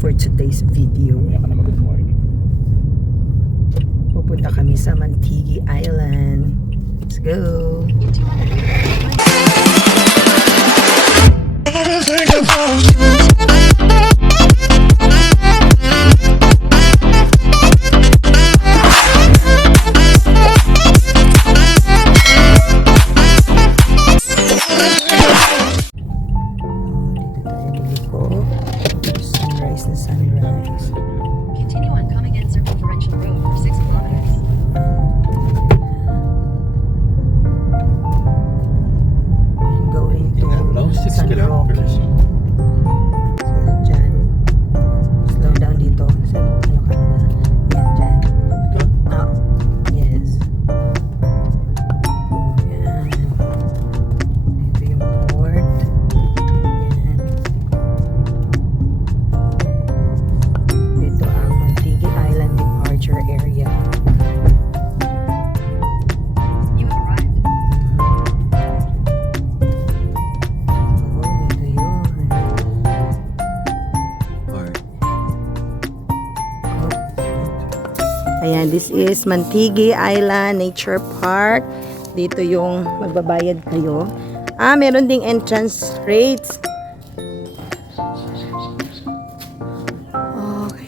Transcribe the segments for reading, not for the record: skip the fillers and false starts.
for today's video. Pupunta kami sa Mantigi Island. Let's go! Ayan, this is Mantigi Island Nature Park. Dito yung magbabayad kayo. Meron ding entrance rates.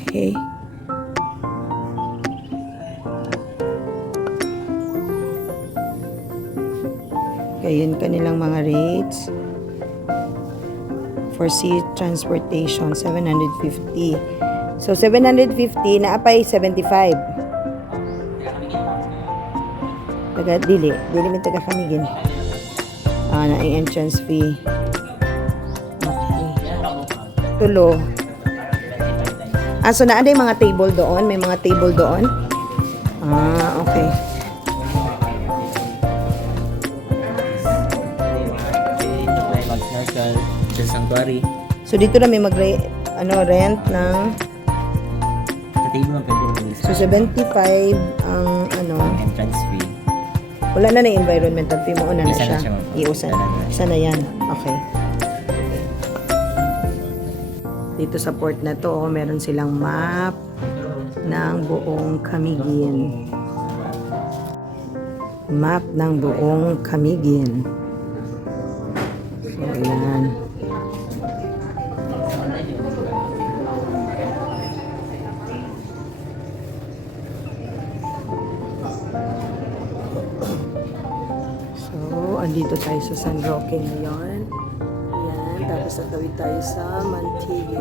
Okay. Ayan kanilang mga rates. For sea transportation, 750. So, 750 na apay 75. Dili min taga kamigin. Na entrance fee. Okay. Tulo. So na yung mga table doon, may mga table doon. Okay. Sanctuary. So dito na may rent ng so 75 ang entrance fee. Wala na na environmental fee mo na Isa siya. na siya. Iusan. Isa na yan. Okay. Dito sa port na to, meron silang map ng buong Camiguin. Map ng buong Camiguin. So, ayan. Andito tayo sa San Roque ngayon. Ayan, tapos natawid tayo sa Mantigi.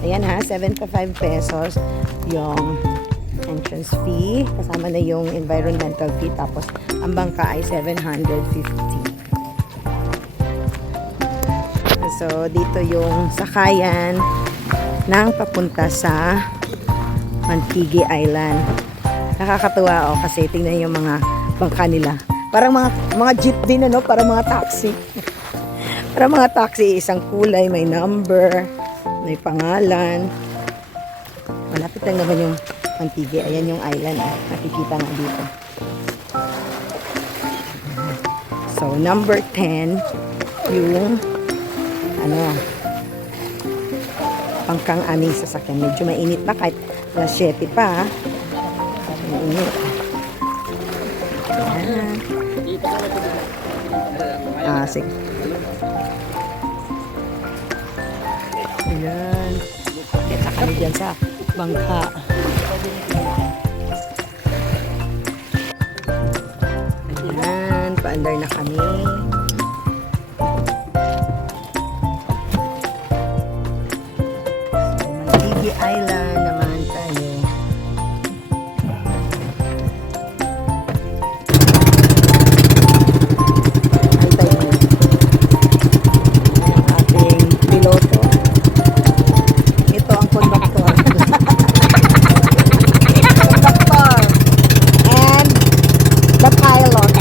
Ayan ha, 75 pesos yung entrance fee, kasama na yung environmental fee, tapos ang bangka ay 750. So dito yung sakayan ng papunta sa Mantigi Island. Nakakatuwa kasi tingnan yung mga bangka nila. Parang mga jeep din parang mga taxi. Parang mga taxi, isang kulay, may number, may pangalan. Malapit lang naman yung Mantigi. Ayan yung island. Nakikita nga dito. So, number 10 yung pangkang aming sasakyan. Medyo mainit na kahit alas 7 pa. Mainit. Ayan. Sige. Ayan. Kita kami dyan sa bangka. Ayan, paandar na kami. So, Mantigi Island naman tayo. Antay mo. Ayan ang ating piloto. Ito ang konduktor. Konduktor. And the pilot.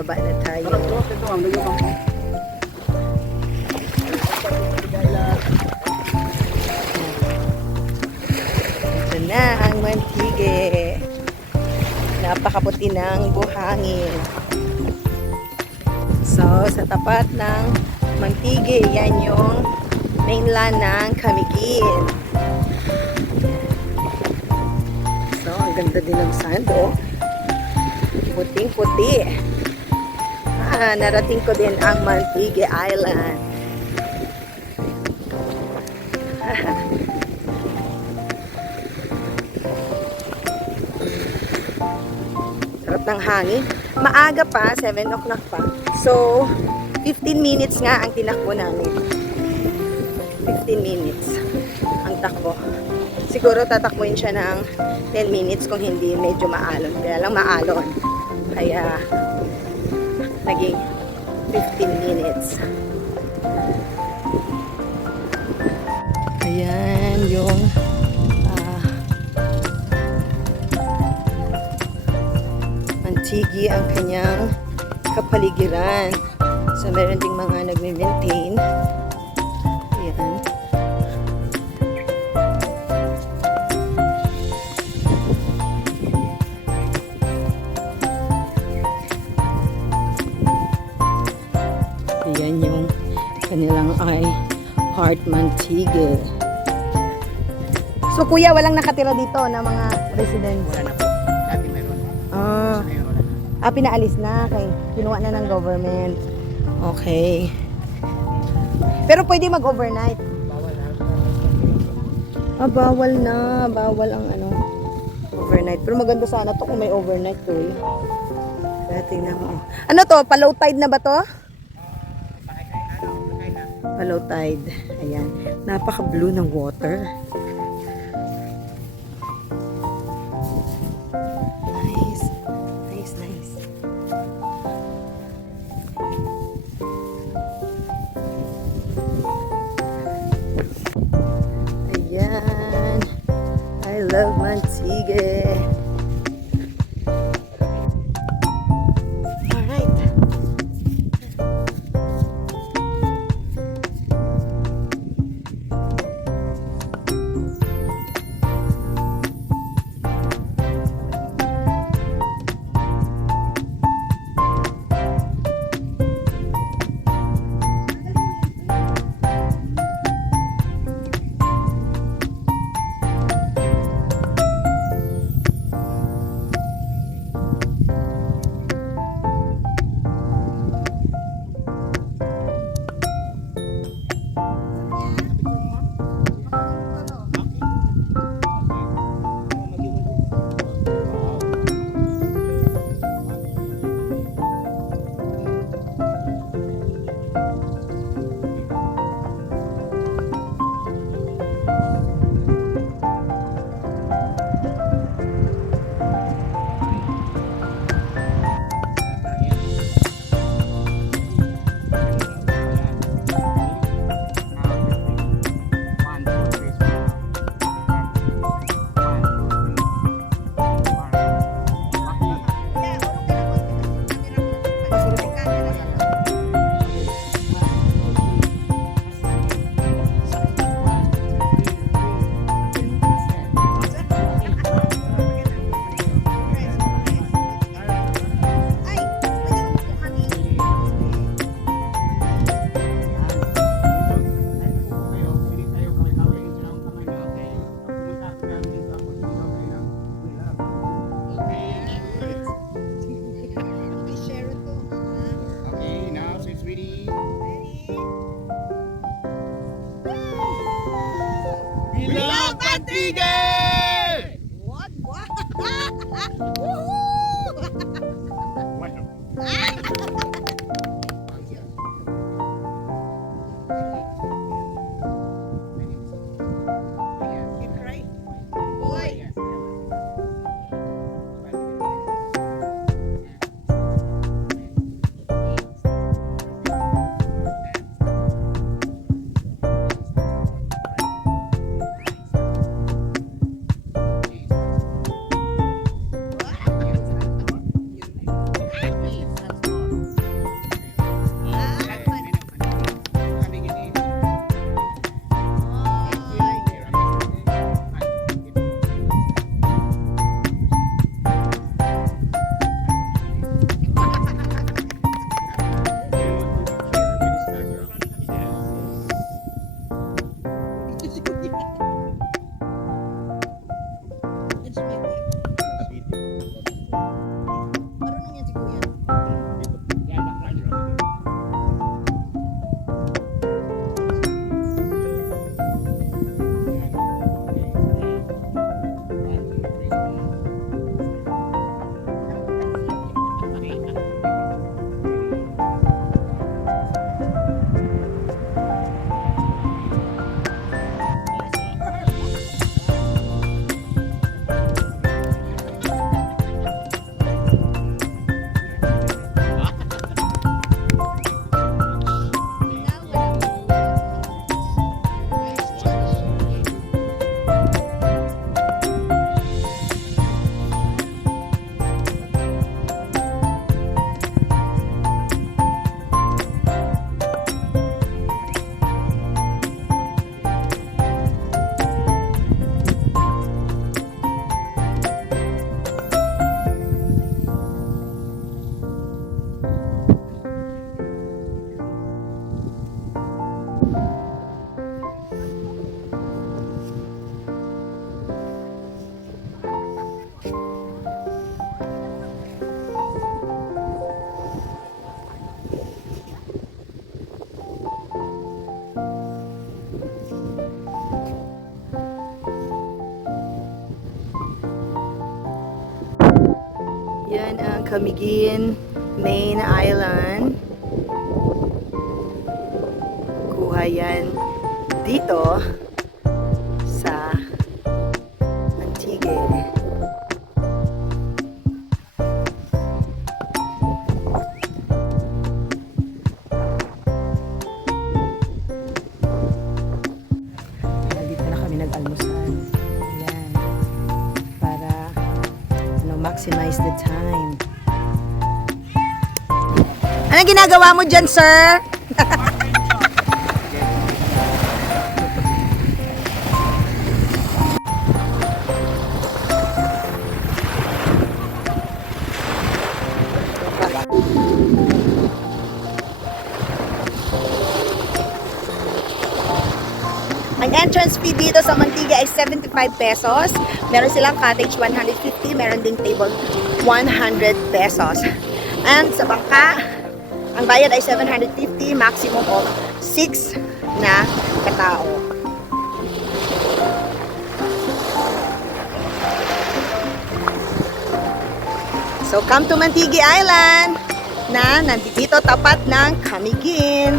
baba na tayo. Ito na ang Mantige. Napakaputi ng buhangin. So, sa tapat ng Mantige, yan yung mainland ng Camiguin. So, ang ganda din ng sand, oh. Puting-puti. Narating ko din ang Mantige Island. Sarap ng hangin. Maaga pa, 7 o'clock pa. So, 15 minutes nga ang tinakbo namin. 15 minutes ang takbo. Siguro tatakbuhin siya ng 10 minutes kung hindi medyo maalon. Kaya lang maalon. Kaya, naging 15 minutes. Ayan yung Mantige ang kanyang kapaligiran. So, meron ding mga nagme-maintain. Ayan. Ayan yung kanilang Heart Mantige. So, kuya, walang nakatira dito na mga residents? Wala na po. Dati meron. Ngayon wala na. Pinaalis na. Okay. Kinuha na ng government. Okay. Pero pwede mag-overnight. Bawal na. Bawal ang overnight. Pero maganda sana to kung may overnight to. Kaya tingnan mo. Ano to? Pa-low tide na ba to? Pa-low tide. Ayan. Napaka-blue ng water. Nice. Nice, nice. Ayan. I love Mantige. Alright. Camiguin Main Island. Kuha yan dito sa Antigua. Dito na kami nag-almusal. Ayan. Para maximize the time. Anong ginagawa mo dyan, sir? Ang entrance fee dito sa Mantiga ay 75 pesos. Meron silang cottage 150, meron ding table 100 pesos. And sa bangka, ang bayad ay 750, maximum of 6 na katao. So come to Mantigi Island na nandito tapat ng Camiguin.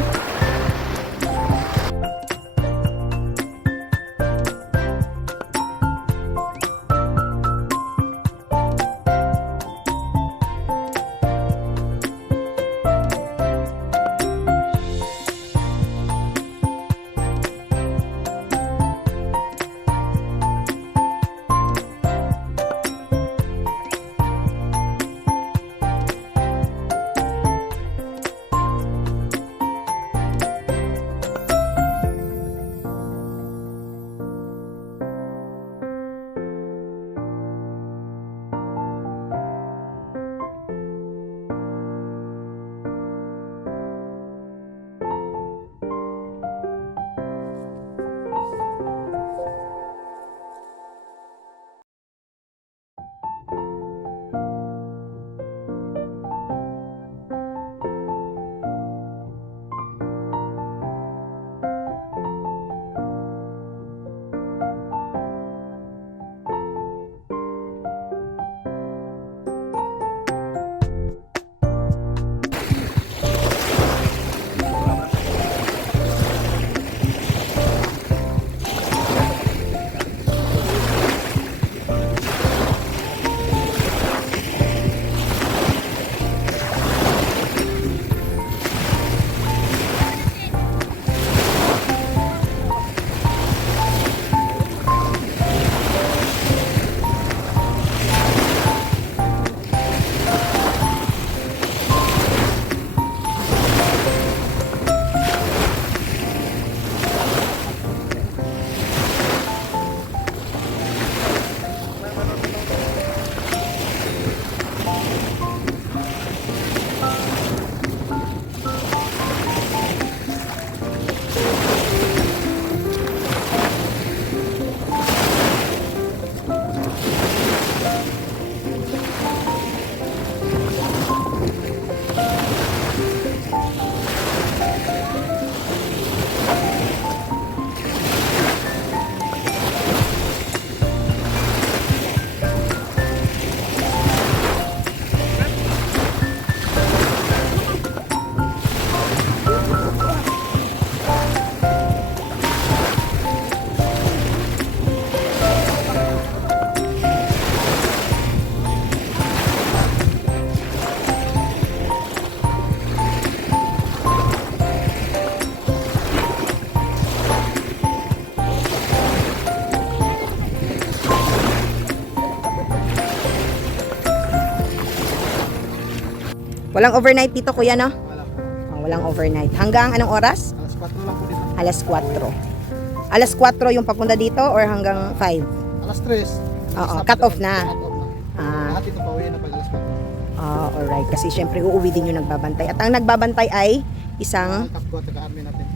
Walang overnight dito, kuya, no? Wala. Oh, walang overnight. Hanggang anong oras? Alas 4 lang po dito. Alas 4. Alas 4 yung papunta dito or hanggang 5? Alas 3. Oo, cut off na. Cut off na. Ah, Lahat ito pa uwi na pag alas 4. alright. Kasi syempre uuwi din yung nagbabantay. At ang nagbabantay ay isang Kapgo at taga-army natin.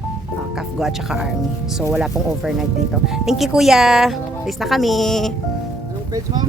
Kafgo at saka Army. So wala pong overnight dito. Thank you, kuya. Please na kami. Anong page, ma'am?